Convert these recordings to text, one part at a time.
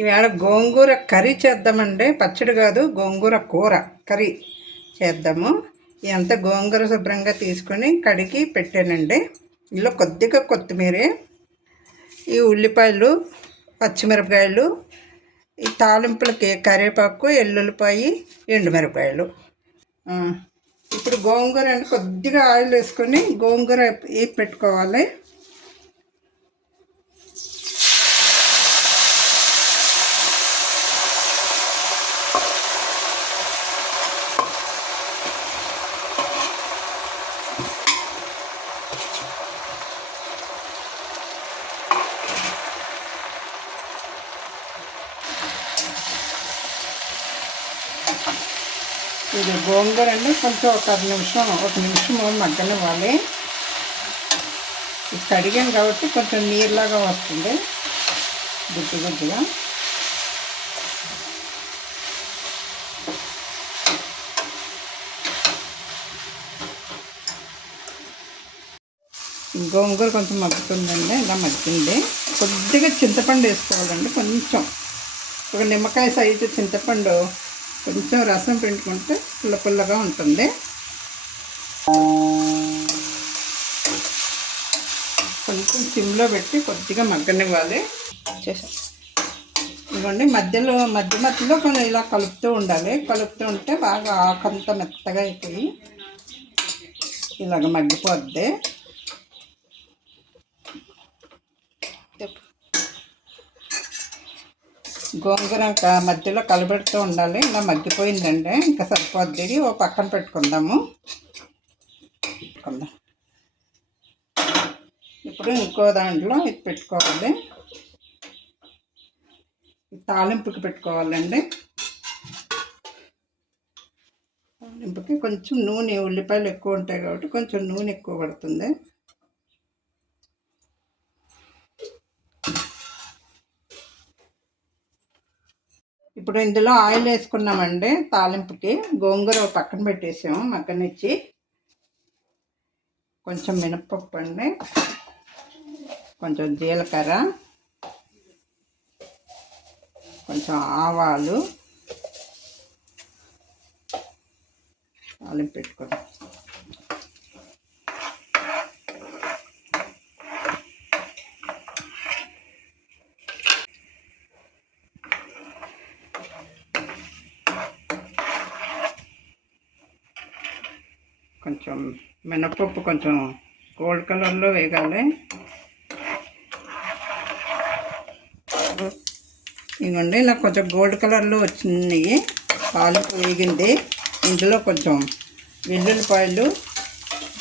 ఈవేళ గోంగూర కర్రీ చేద్దామండి. పచ్చడి కాదు గోంగూర కూర కర్రీ చేద్దాము. ఎంత గోంగూర శుభ్రంగా తీసుకొని కడిగి పెట్టానండి. ఇందులో కొద్దిగా కొత్తిమీర ఈ ఉల్లిపాయలు పచ్చిమిరపకాయలు ఈ తాలింపులకి కరివేపాకు ఎల్లుల్లిపాయి ఎండుమిరపకాయలు. ఇప్పుడు గోంగూర అంటే కొద్దిగా ఆయిల్ వేసుకొని గోంగూర వేసి పెట్టుకోవాలి. ఇది గోంగూర అండి కొంచెం ఒక అర నిమిషం ఒక నిమిషం మగ్గనివ్వాలి ఇది కడిగాను కాబట్టి కొంచెం నీరులాగా వస్తుంది. గుడ్డు గుడ్డుగా గోంగూర కొంచెం మగ్గుతుందండి. ఇలా మగ్గింది. కొద్దిగా చింతపండు వేసుకోవాలండి కొంచెం. ఒక నిమ్మకాయ సైజు చింతపండు కొంచెం రసం పిండుకుంటే పుల్ల పుల్లగా ఉంటుంది. కొంచెం సిమ్లో పెట్టి కొద్దిగా మగ్గనివ్వాలి. చేసాం. ఇవ్వండి మధ్యలో మధ్య మధ్యలో కొంచెం ఇలా కలుపుతూ ఉండాలి. కలుపుతూ ఉంటే బాగా ఆకంతా మెత్తగా అయిపోయి ఇలాగ మగ్గిపోద్ది. గోంగూర ఇంకా మధ్యలో కలబెడుతూ ఉండాలి. ఇలా మగ్గిపోయిందండి. ఇంకా సరిపోద్ది. ఓ పక్కన పెట్టుకుందాము. పెట్టుకుందాం. ఇప్పుడు ఇంకో దాంట్లో ఇది పెట్టుకోవాలి. తాలింపుకి పెట్టుకోవాలండి. తాలింపుకి కొంచెం నూనె ఉల్లిపాయలు ఎక్కువ ఉంటాయి కాబట్టి కొంచెం నూనె ఎక్కువ పడుతుంది. ఇప్పుడు ఇందులో ఆయిల్ వేసుకున్నామండి తాలింపుకి. గోంగూర పక్కన పెట్టేసాము మగ్గనిచ్చి. కొంచెం మినప్పప్పు అండి కొంచెం జీలకర్ర కొంచెం ఆవాలు. తాలింపు పెట్టుకోండి కొంచెం మినపప్పు కొంచెం గోల్డ్ కలర్లో వేగాలి. ఇవ్వండి ఇలా కొంచెం గోల్డ్ కలర్లో వచ్చినాయి. పాలు వేగింది. ఇందులో కొంచెం వెల్లుల్లిపాయలు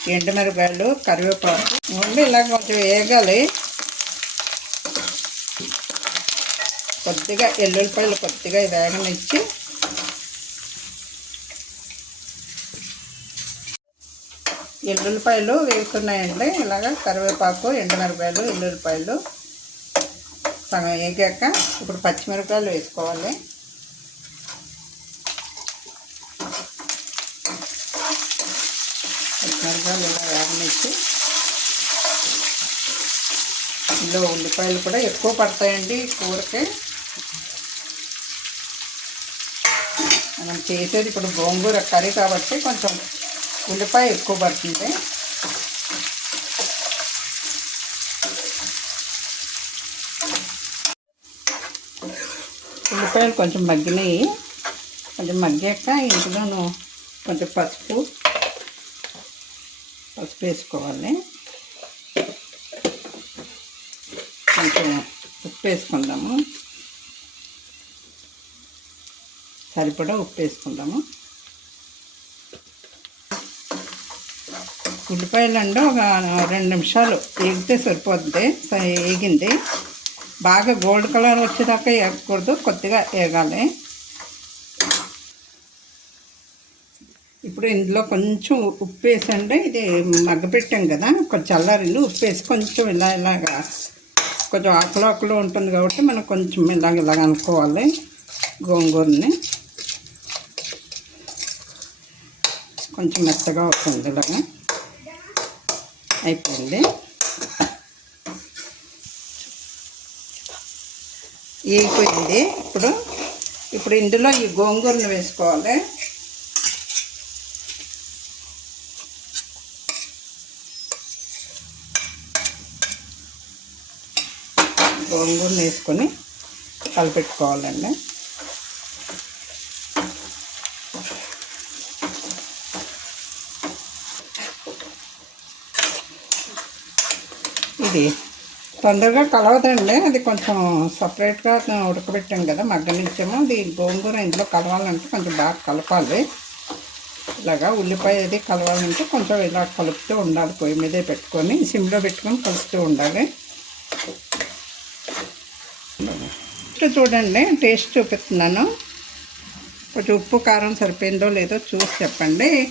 ఎండుమిరపాయలు కరివేపాకు. ఇవ్వండి ఇలా కొంచెం వేగాలి. కొద్దిగా ఎల్లుల్లిపాయలు కొద్దిగా వేగనిచ్చి ఎల్లుల్లిపాయలు వేగుతున్నాయండి. ఇలాగ కరివేపాకు ఎండుమిరపాయలు ఎల్లుల్లిపాయలు సగం వేగాక ఇప్పుడు పచ్చిమిరపకాయలు వేసుకోవాలి. పచ్చిమిరపకాయలు ఇలా వేగనిచ్చి ఇందులో ఉల్లిపాయలు కూడా ఎక్కువ పడతాయండి కూరకి. మనం చేసేది ఇప్పుడు గోంగూర కర్రీ కాబట్టి కొంచెం ఉల్లిపాయ ఎక్కువ పడుతుంది. ఉల్లిపాయలు కొంచెం మగ్గినాయి. కొంచెం మగ్గాక ఇందులోను కొంచెం పసుపు పసుపు వేసుకోవాలి. కొంచెం ఉప్పు వేసుకుందాము. సరిపడా ఉప్పు వేసుకుందాము. ఉల్లిపాయలండి ఒక రెండు నిమిషాలు వేగితే సరిపోతుంది ఏగింది వేగింది. బాగా గోల్డ్ కలర్ వచ్చేదాకా వేగకూడదు కొద్దిగా వేగాలి. ఇప్పుడు ఇందులో కొంచెం ఉప్పు వేసండి ఇది మగ్గపెట్టాం కదా కొంచెం చల్లారింది ఉప్పు వేసి కొంచెం ఇలా ఇలాగా కొంచెం ఆకులు ఆకులు ఉంటుంది కాబట్టి మనం కొంచెం ఇలాగ ఇలాగ అనుకోవాలి గోంగూరని. కొంచెం మెత్తగా అవుతుంది ఇలాగా. అయిపోయింది. వేగిపోయింది. ఇప్పుడు ఇప్పుడు ఇందులో ఈ గోంగూరను వేసుకోవాలి. గోంగూరను వేసుకొని కలిపెట్టుకోవాలండి. ఇది. తొందరగా కలవదండి. అది కొంచెం సపరేట్గా ఉడకబెట్టాం కదా మగ్గనిచ్చాము అది గోంగూర ఇందులో కలవాలంటే కొంచెం బాగా కలపాలి. ఇలాగా ఉల్లిపాయ అది కలవాలంటే కొంచెం ఇలా కలుపుతూ ఉండాలి పొయ్యి మీదే పెట్టుకొని. సిమ్లో పెట్టుకొని కలుపుతూ ఉండాలి. చూడండి టేస్ట్ చూపిస్తున్నాను. కొంచెం ఉప్పు కారం సరిపోయిందో లేదో చూసి చెప్పండి.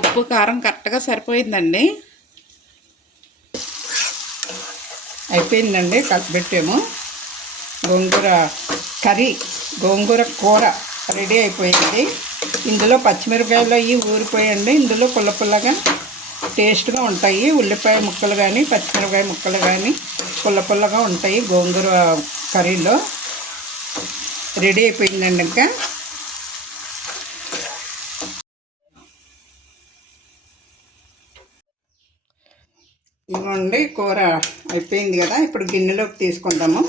ఉప్పు కారం కరెక్ట్గా సరిపోయిందండి. అయిపోయిందండి కలిపెట్టాము. గోంగూర కర్రీ గోంగూర కూర రెడీ అయిపోయింది. ఇందులో పచ్చిమిరపకాయలు అవి ఊరిపోయండి ఇందులో పుల్ల పుల్లగా టేస్ట్గా ఉంటాయి. ఉల్లిపాయ ముక్కలు కానీ పచ్చిమిరపకాయ ముక్కలు కానీ పుల్ల పుల్లగా ఉంటాయి గోంగూర కర్రీలో. రెడీ అయిపోయిందండి ఇంకా. ఇవ్వండి కూర అయిపోయింది కదా ఇప్పుడు గిన్నెలోకి తీసుకుంటాము.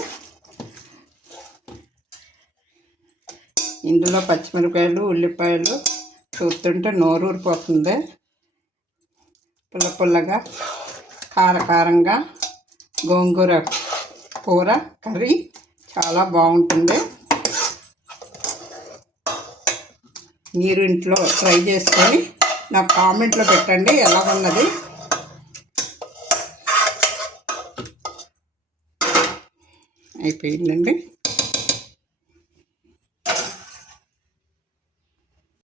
ఇందులో పచ్చిమిరపకాయలు ఉల్లిపాయలు చూస్తుంటే నోరు ఊరిపోతుంది పుల్ల పుల్లగా కారకారంగా గోంగూర కూర కర్రీ చాలా బాగుంటుంది. మీరు ఇంట్లో ట్రై చేసుకొని నాకు కామెంట్లో పెట్టండి ఎలా ఉన్నది. అయిపోయిందండి.